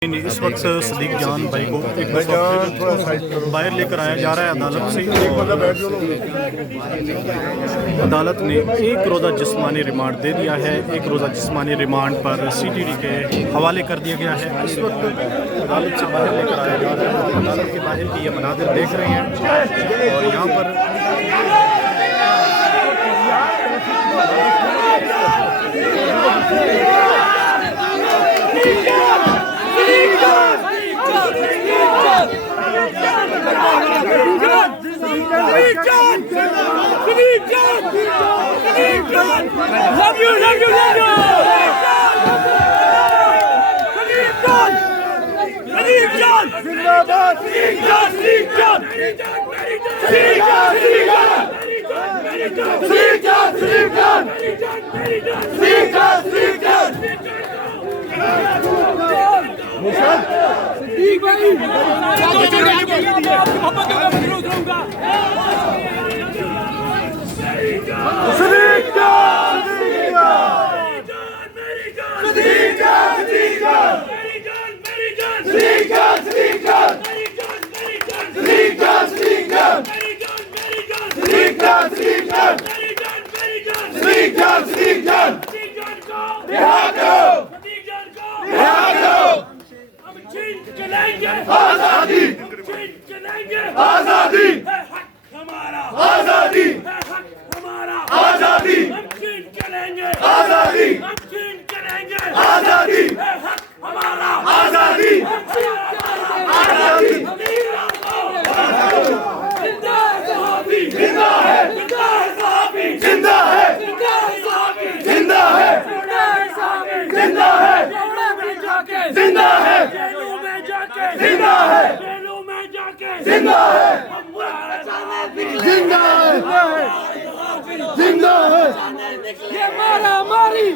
इस वक्त सदीक जान भाई को एक बाहर लेकर आया जा रहा है अदालत से। अदालत ने एक रोज़ा जिस्मानी रिमांड दे दिया है। एक रोज़ा जिस्मानी रिमांड पर CTD के हवाले कर दिया गया है। इस वक्त अदालत से बाहर लेकर आया जा रहा है। अदालत के बाहर की ये मनाज़िर देख रहे हैं और यहाँ पर आजादी आजादी हमारा आजादी हमारा आजादी आजादी आजादी हमारा आजादी आजादी जिंदा है जिंदा है जिंदा है जिंदा है जिंदा है जिंदा है जिंदा है जिंदा है जिंदा है ये मारा मारी